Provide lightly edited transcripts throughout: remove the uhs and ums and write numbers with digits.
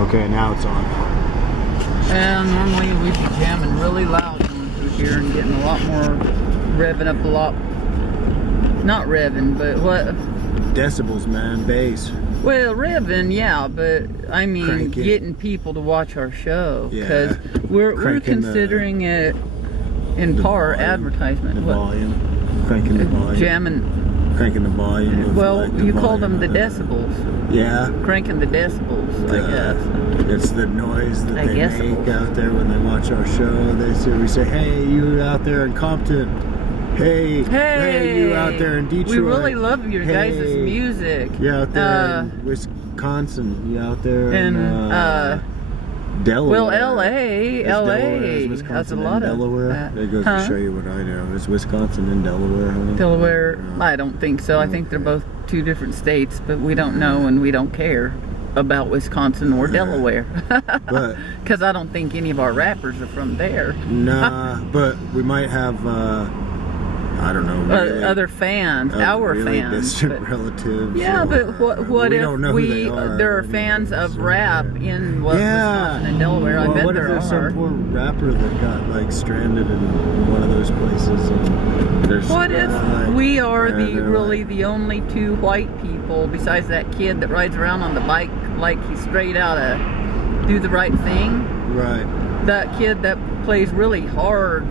Okay, now it's on. And normally we'd be jamming really loud going through here and getting a lot more, revving up a lot. Not revving, but what? Decibels, man, bass. Well, revving, yeah, but I mean Cranking. getting people to watch our show because Yeah. we're Cranking considering it in part volume, advertisement. The What? volume. Cranking the volume. Jamming. Cranking the volume. of, Well, like, the you call volume them the of decibels. Yeah. Cranking the decibels, I guess. It's the noise that I they guess make so. out there when they watch our show. We say, hey, you out there in Compton. Hey, you out there in Detroit. We really love your guys' Hey, music. You out there in Wisconsin. You out there in Delaware. Well, LA Wisconsin has a and lot of Delaware. That goes to show you what I know. Is Wisconsin and Delaware, honey? Delaware, I don't think so. I think they're both two different states, but we don't know and we don't care about Wisconsin or Delaware. But because I don't think any of our rappers are from there. Nah, but we might have I don't know, really, other fans, our really fans. distant relatives. Yeah, but what we if don't know who they are, there are fans of rap in Wisconsin and Delaware? Well, I bet what if there there's are. some poor rapper that got like stranded in one of those places? And there's, What if we are they're the only two white people besides that kid that rides around on the bike like he's straight out of Do the Right Thing? Right. That kid that plays really hard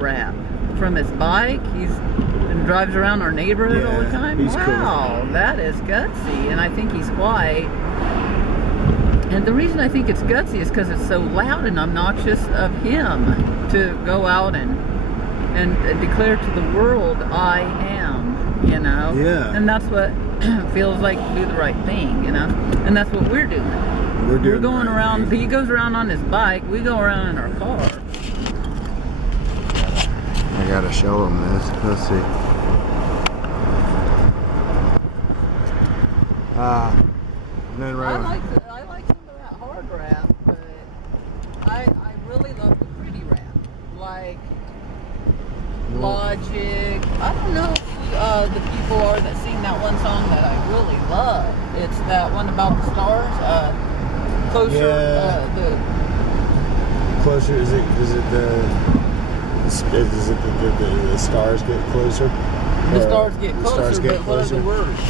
rap from his bike. And drives around our neighborhood all the time. He's wow, cool. That is gutsy, and I think he's white. And the reason I think it's gutsy is because it's so loud and obnoxious of him to go out and declare to the world, I am, you know? Yeah. And that's what feels like to do the right thing, you know? And that's what we're doing. We're going around, he goes around on his bike, we go around in our car. I gotta show him this. Let's see. And then right. I like some of that hard rap, but I really love the pretty rap, like Logic. I don't know who the people are that sing that one song that I really love. It's that one about the stars. Closer. Yeah. The Closer. Is it the stars get closer? The stars get closer, stars get but what are the words?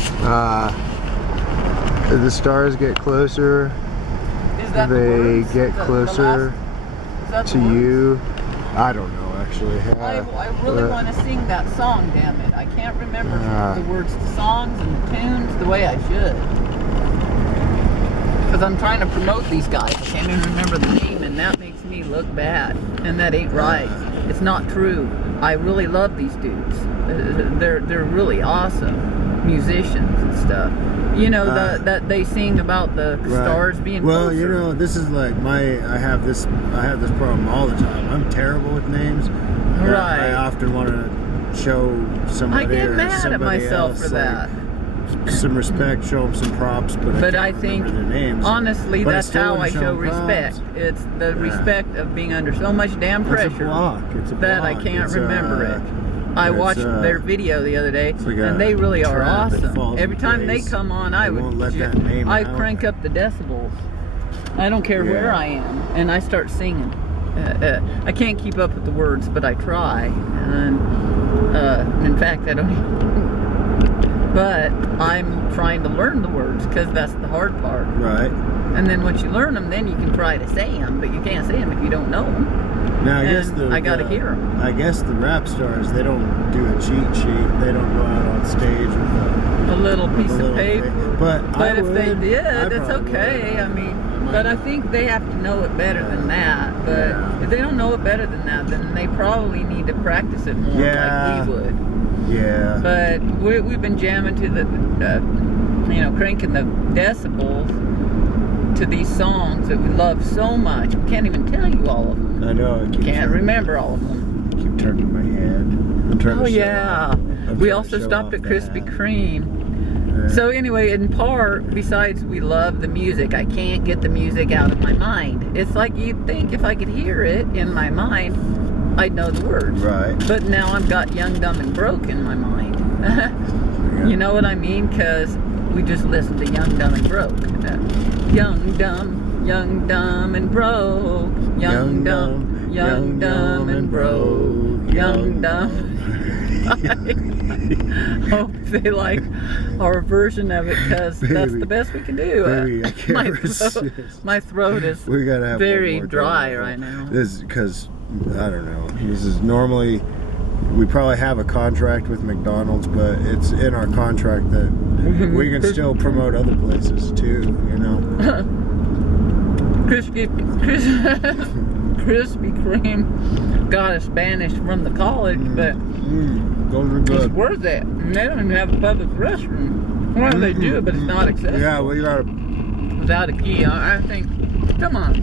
The stars get closer. Is that the They words? get The closer is that the to words? you. I don't know, actually. I really want to sing that song, damn it. I can't remember the words to songs and the tunes the way I should. Because I'm trying to promote these guys. I can't even remember the name, and that makes me look bad. And that ain't right. It's not true. I really love these dudes. They're really awesome musicians and stuff. You know, that they sing about the stars being well, closer. you know, this is like I have this problem all the time. I'm terrible with names. Right. I often want to show somebody I get or mad at somebody myself else, for that. Some respect, show them some props, but I can't think, remember their names. honestly, But I that's still how I wanna show them respect. props. It's the respect of being under so much damn pressure It's a block. that I can't remember it. I watched their video the other day, like and they really are trap that awesome. falls Every in time they place. come on, They won't let that name I out. crank up the decibels. I don't care where I am, and I start singing. I can't keep up with the words, but I try. And in fact, I don't even. But I'm trying to learn the words because that's the hard part. Right. And then once you learn them, then you can try to say them, but you can't say them if you don't know them. Now I gotta hear them. I guess the rap stars, they don't do a cheat sheet. They don't go out on stage with A little piece little of paper. But if they did, it's probably okay. would. I mean, but I think they have to know it better than that. But if they don't know it better than that, then they probably need to practice it more like we would. Yeah. But we've been jamming to the, cranking the decibels to these songs that we love so much. We can't even tell you all of them. I know. Can't remember all of them. I keep turning my head. I'm trying to show yeah. off. We also stopped at Krispy Kreme. Yeah. So anyway, in part, besides we love the music, I can't get the music out of my mind. It's like you'd think if I could hear it in my mind, I'd know the words. Right. But now I've got Young, Dumb, and Broke in my mind. You know what I mean? Because we just listened to Young, Dumb, and Broke. Young, Dumb, young, dumb, and broke. Young, dumb, young, dumb, and broke. Young, dumb. I hope they like our version of it, because that's the best we can do. Baby, I can't my throat is we gotta have very dry right now. This is because, I don't know, this is normally, we probably have a contract with McDonald's, but it's in our contract that we can still promote other places too, you know. Krispy Kreme got us banished from the college, but those are good. it's worth it. And they don't even have a public restroom. Well, they do, but it's not accessible. Yeah, we gotta. Without a key, I think. Come on,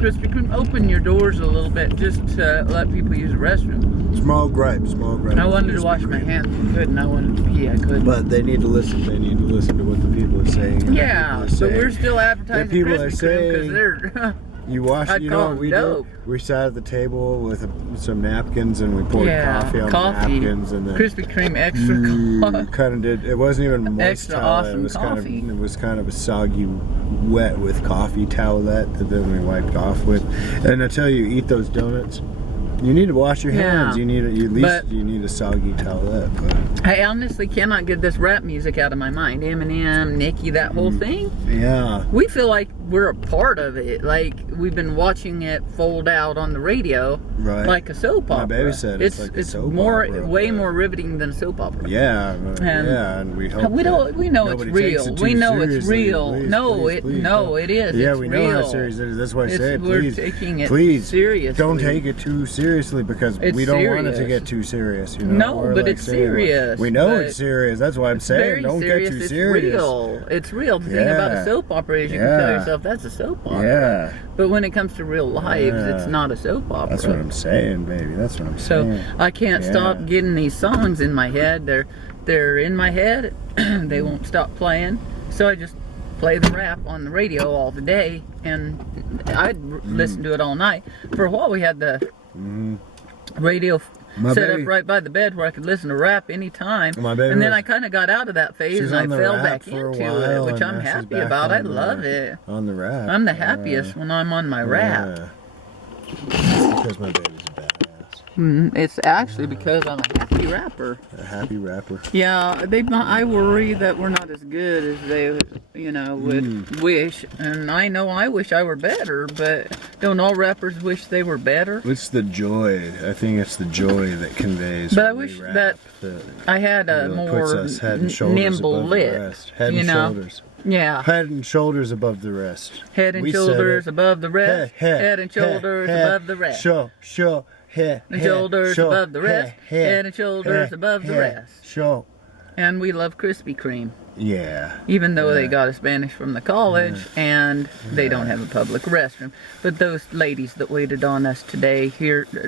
Krispy Kreme, open your doors a little bit just to let people use the restroom. Small gripe, small gripe. I wanted to wash my hands, I couldn't. I wanted to pee, I couldn't. But they need to listen. They need to listen to what the people are saying. Yeah, but we're still advertising people Krispy are Kreme saying, because they're. You wash, you know what we do? We sat at the table with some napkins and we poured coffee on the napkins, and then Krispy Kreme extra coffee. Kind of did. It wasn't even moist extra towelette. awesome coffee. It was kind of a soggy, wet with coffee towelette that then we wiped off with. And I tell you, eat those donuts. You need to wash your hands. You need you need a soggy towelette. But I honestly cannot get this rap music out of my mind. Eminem, Nicki, that whole thing. Yeah. We feel like we're a part of it. Like we've been watching it fold out on the radio, right? Like a soap opera. My baby said it's like a soap opera, way more riveting than a soap opera. Yeah, and we hope we know it's real. We know it's real. No, it is. Yeah, it's we real. know how serious it is. That's why I say, we're taking it please, seriously. Don't take it too seriously, because we don't want it to get too serious. You know? No, but it's serious. We know it's serious. That's why I'm saying don't get too serious. It's real. The thing about a soap opera is you can tell yourself that's a soap opera. Yeah. But when it comes to real lives, it's not a soap opera. That's what I'm saying, baby. That's what I'm saying. So I can't stop getting these songs in my head. They're in my head. They won't stop playing. So I just play the rap on the radio all the day, and I'd listen to it all night. For a while we had the radio set up right by the bed where I could listen to rap anytime. And then I kind of got out of that phase and I fell back into it, which I'm happy about. I love it. On the rap. I'm the happiest when I'm on my rap. Because my baby's a badass. It's actually because I'm a happy rapper. A happy rapper. Yeah, I worry that we're not as good as they, would wish. And I know I wish I were better, but don't all rappers wish they were better? It's the joy. I think it's the joy that conveys. But I wish that I had a more nimble lip. Head and shoulders. Yeah. Head and shoulders above the rest. Head and shoulders above the rest. Head and shoulders above the rest. Sure. Head and shoulders above the rest. Head and shoulders above the rest. Sure. And we love Krispy Kreme. Yeah. Even though they got us banished from the college and they don't have a public restroom. But those ladies that waited on us today,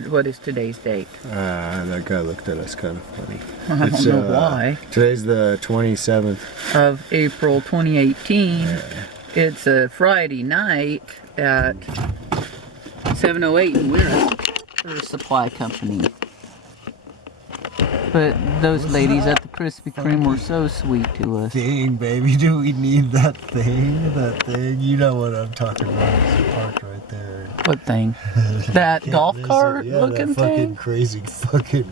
what is today's date? That guy looked at us kind of funny. I don't know why. Today's the 27th of April 2018. It's a Friday night at 7:08, and we're a supply company. But those ladies at the Krispy Kreme were so sweet to us. Thing, baby, do we need that thing? That thing, you know what I'm talking about. It's parked right there. What thing? That golf cart looking that fucking thing? Crazy fucking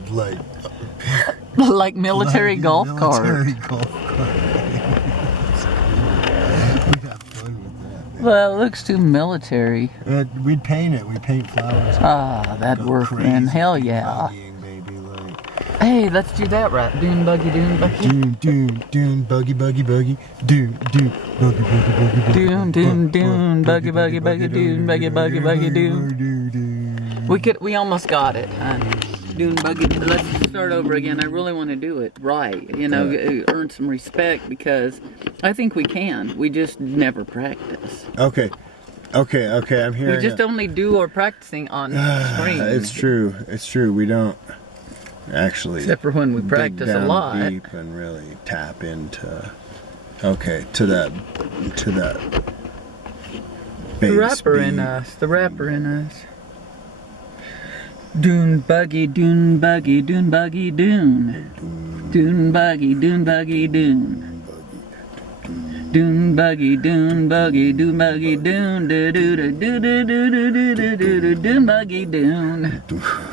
like military golf cart. Military golf cart. We got fun with that. Well, it looks too military. We'd paint it. We paint flowers. That'd work then. Hell yeah. Hey, let's do that rap. Dune buggy, dune buggy. Dune, buggy, buggy, buggy. Dune, buggy, buggy, buggy. Dune, buggy, buggy, buggy, dune, buggy, buggy, buggy, dune. We almost got it. Dune buggy. Let's start over again. I really want to do it right. Earn some respect, because I think we can. We just never practice. Okay, I'm hearing. We just only do our practicing on screen. It's true. We don't actually, except for when we practice a lot, deep and really tap into to that the rapper in us. Dune buggy, dune buggy, dune buggy, dune. Dune buggy, dune buggy, dune. Dune buggy, dune buggy, dune buggy, dune, do do do do do do do do do do do dune buggy, dune.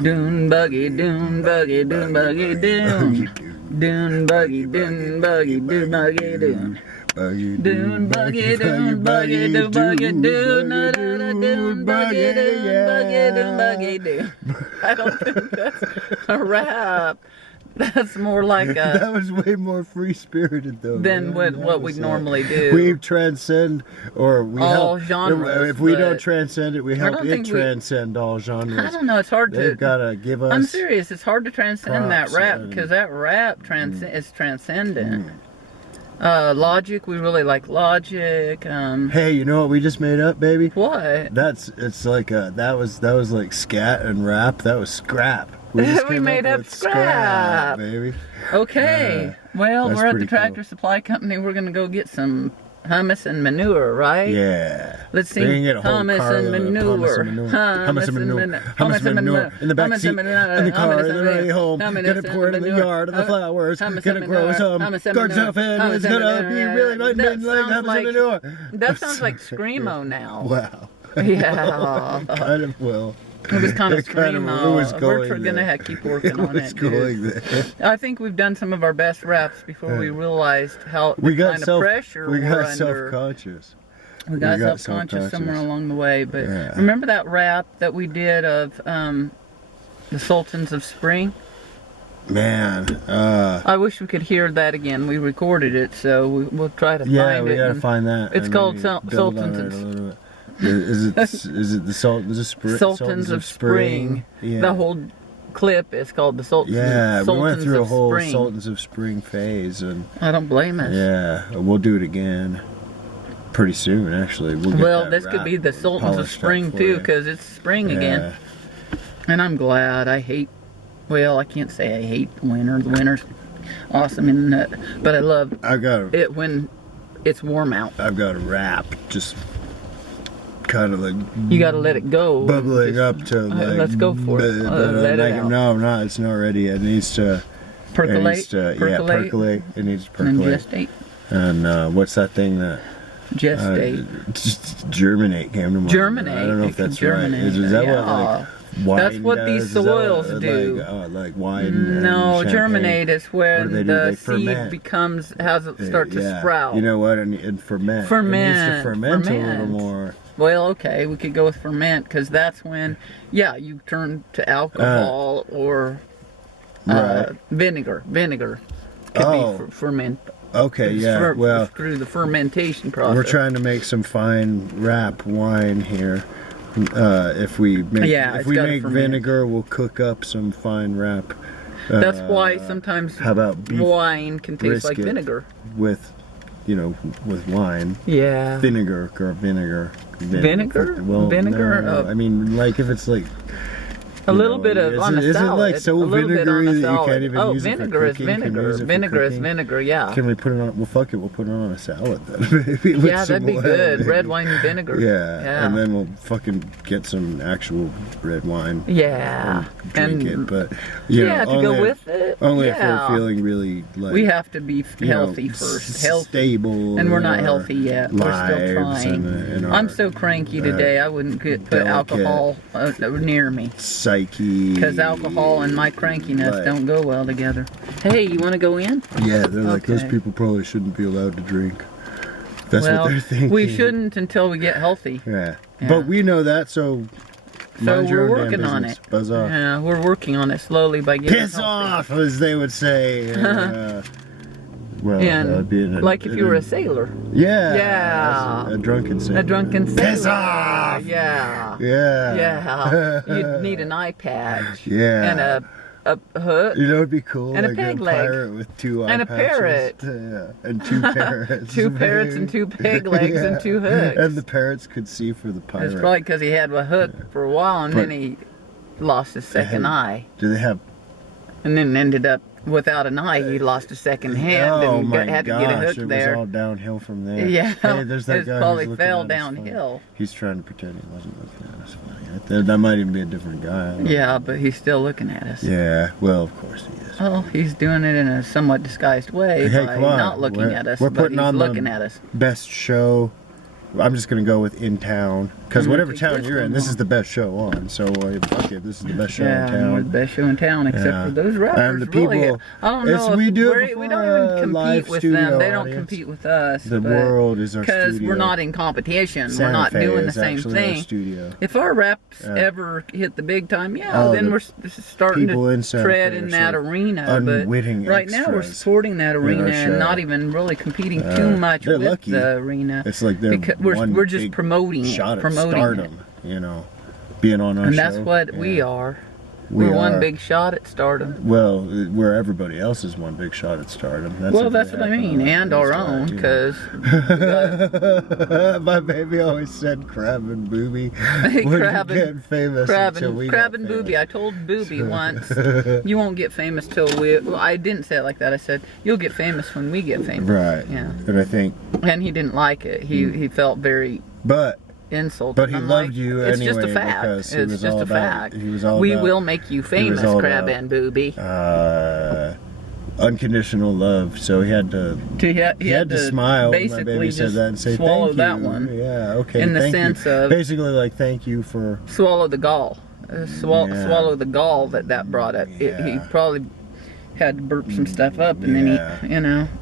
Dune buggy, dune buggy, dune buggy, dune. Dune buggy, dune buggy, dune buggy, dune. Dune buggy, dune buggy, dune buggy, dune, dune buggy, dune buggy, dune buggy, dune. I don't think that's a rap. That's more like a... That was way more free-spirited, though. Than what we normally do. We transcend, or we all help. genres. If we don't transcend it, we help it think transcend all genres. I don't know. It's hard to... They've got to give us... I'm serious. It's hard to transcend that rap, because that rap is transcendent. Logic, we really like Logic. Hey, you know what we just made up, baby? What? It's like that was like scat and rap. That was scrap. We just we made up scrap, baby. Okay. Well, we're at the Tractor Supply Company. We're gonna go get some hummus and manure, right? Yeah. Let's see. Hummus and manure. Hummus and manure. Hummus and manure. In the back seat. In the car. In the way home. Gonna pour it in the yard of the flowers. Gonna grow some garden stuff and it's gonna be really like hummus and manure. That sounds like Screamo now. Wow. Yeah. Kind of will. It was kind of Screamo. We're gonna keep working on it. It's going there. I think we've done some of our best raps before we realized how we got kind of pressure we we're got under. Self-conscious. We got self-conscious somewhere along the way. But remember that rap that we did of the Sultans of Spring? Man, I wish we could hear that again. We recorded it, so we'll try to find it. Yeah, we gotta find that. It's called Sultans of Is it the Sultans of Spring? Sultans of Spring. Yeah. The whole clip is called the Sultans. Yeah, Sultans we went through a whole Spring. Sultans of Spring phase, and I don't blame us. Yeah, we'll do it again pretty soon. Actually, this could be the Sultans of Spring too, because it's spring again. And I'm glad. I can't say I hate winter. The winter's awesome and but I love it when it's warm out. I've got a rap just kind of like you got to let it go, bubbling up to like. Let's go for it. Let it out. No, it's not ready. It needs to percolate. Percolate. It needs to percolate. And gestate. And what's that thing that? Gestate. Germinate came to mind. Germinate. I don't know if that's germinate. Right. Is that what like? Wine that's what these soils do. Like wine. No, and germinate is where the seed ferment. starts to sprout. You know what? And ferment. Ferment. It needs to ferment a little more. Well, okay, we could go with ferment because that's when, you turn to alcohol or vinegar. Vinegar could be ferment. Okay, through the fermentation process. We're trying to make some fine rap wine here. If we make vinegar, we'll cook up some fine rap. That's why sometimes wine can taste like vinegar. With wine. Yeah. Vinegar. Vinegar? Well, vinegar? No. I mean, like if it's like a little bit of on a salad. Is it like so vinegary that you can't even use it for vinegar is cooking? vinegar. Vinegar is vinegar, yeah. Can we put it on? Well, fuck it. We'll put it on a salad then. Maybe yeah, that'd be good. Red wine and vinegar. Yeah. And then we'll fucking get some actual red wine. Yeah. And drink it. But to go with it. Only if we're feeling really like. We have to be healthy first. Healthy. Stable. And we're not healthy yet. We're still trying. I'm so cranky today. I wouldn't put alcohol near me. Psyche. Because alcohol and my crankiness don't go well together. Hey, you want to go in? Yeah, they're like, those people probably shouldn't be allowed to drink. That's what they're thinking. We shouldn't until we get healthy. Yeah. But we know that, so we're working on it. Buzz off. Yeah, we're working on it slowly by getting Piss off, as they would say. Well, and like if you were a sailor. Yeah. Yeah. A drunken sailor. A drunken sailor. Piss off! Yeah. Yeah. Yeah. You'd need an eye patch. Yeah. And a hook. You know, it'd be cool. And like a peg leg. Pirate with 2 eye and a patches. Parrot. Yeah. And 2 parrots. 2 parrots and 2 peg legs and 2 hooks. And the parrots could see for the pirate. It's probably because he had a hook for a while and then he lost his second eye. Do they have? And then ended up without an eye, he lost a second hand and had to get a hook it there. was all downhill from there. Yeah, hey, there's that it guy probably who's looking fell at us funny. downhill. He's trying to pretend he wasn't looking at us funny. That might even be a different guy. Yeah, but he's still looking at us. Yeah, well, of course he is. Oh, he's doing it in a somewhat disguised way by come on. not looking at us, We're but putting he's on looking the at us. best show. I'm just gonna go with in town, because whatever town you're in, this is the best show on. So fuck it, this is the best show in town. We're the best show in town, except for those rappers. And the people, really, I don't know. we don't even compete with them. They don't compete with us. The world is our studio. Because we're not in competition. Santa we're not Fe doing the is same actually thing. Our studio. If our raps ever hit the big time, then we're starting to tread in that arena. But right now we're supporting that arena and not even really competing too much with the arena. It's like we're just promoting shot it, at stardom, you know, being on our show. And that's what we are. We're one big shot at stardom. Well, we're everybody else is one big shot at stardom. That's what I mean, and our own, because my baby always said crab and booby. We're getting famous until we crab and booby. I told Booby once, you won't get famous till we. Well, I didn't say it like that. I said you'll get famous when we get famous. Right. Yeah. And I think. And he didn't like it. He felt very. Insulted. But he loved you anyway. It's just a fact. Because it's just a fact. He was all we will make you famous, crab and booby. Unconditional love. So he had to. He had to smile. Basically, when my baby said that and say swallow thank you. that one. Yeah. Okay. In the sense of basically like thank you for swallow the gall. Swallow the gall that brought it. He probably had to burp some stuff up, and then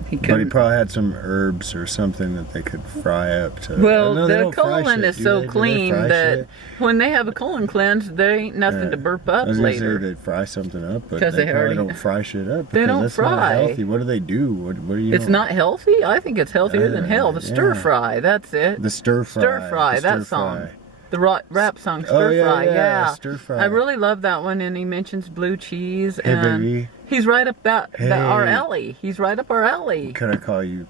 he couldn't. But he probably had some herbs or something that they could fry up to. Well, the colon is so clean that when they have a colon cleanse, there ain't nothing to burp up later. I was later. Gonna say they'd fry something up, but they probably don't fry shit up. They don't that's fry. Not healthy. What do they do? What are you? It's not healthy. I think it's healthier than hell. The stir fry. That's it. The stir fry. Stir fry. That song. The rap song, Stir Fry, yeah. Stir Fry. I really love that one, and he mentions blue cheese, hey, and baby. He's right up our alley. He's right up our alley. Can I call you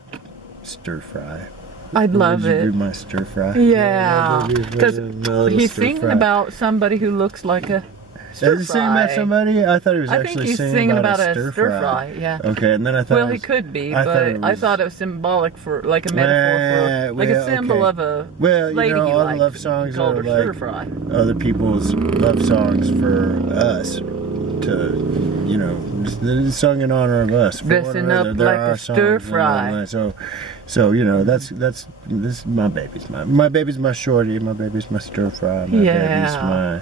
Stir Fry? I'd love it. Would you be my Stir Fry? Yeah, because he's singing about somebody who looks like a stir fry. Is he singing about somebody? I thought he was actually singing about a stir fry. Yeah. Okay, and then I thought. Well, he could be, but I thought it was symbolic for, like a metaphor for, like a symbol of a lady you know, you all liked, the love songs called are her stir like fry. other people's love songs for us to, you know, sung in honor of us. Dressing up like a stir fry. So you know this is my baby's my shorty, my baby's my stir fry, my baby's my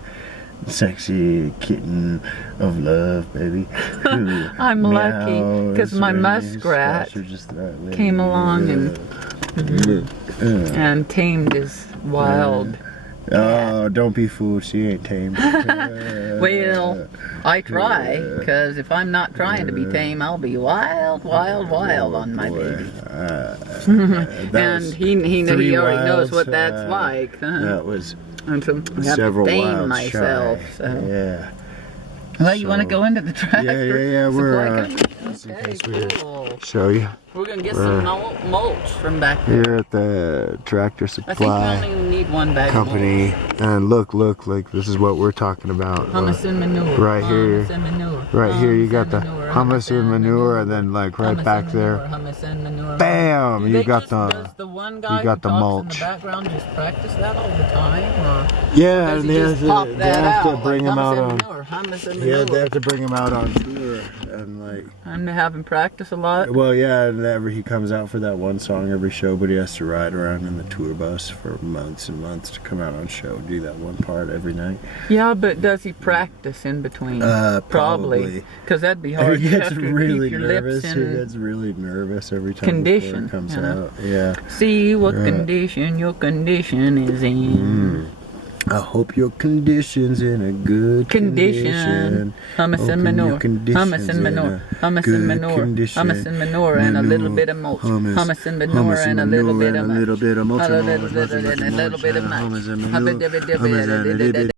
sexy kitten of love, baby. I'm lucky because my muskrat came along and tamed his wild. Oh, don't be fooled, she ain't tamed. Well, I try, because if I'm not trying to be tame, I'll be wild on my baby. And he already knows what that's like. That was several wilds myself. So. Yeah. Well, you want to go into the tractor? Yeah. We're okay, cool. Show you. We're gonna get some mulch from back there. Here at the Tractor Supply I think we only need one bag Company, of mulch. And look, this is what we're talking about. Hummus and manure. Right here, hummus and manure. right here, you got the manure, hummus and manure, and then like right back there, hummus and manure. Bam! You got does the one guy you got the mulch. In the background just practice that all the time, or yeah, and they have to bring him out on. Yeah, they have to bring him out on tour and have him practice a lot. Well, yeah, and whenever he comes out for that one song every show, but he has to ride around in the tour bus for months and months to come out on show, do that one part every night. Yeah, but does he practice in between? Probably, because that'd be hard. He gets really nervous. He gets really nervous every time it comes out. Yeah. See what condition your condition is in. I hope your condition's in a good condition. Hummus and manure. Hummus and manure. Hummus and manure. Hummus and manure and a little bit of mulch. Hummus and manure and a little bit of mulch. A little bit of mulch. A little bit of mulch.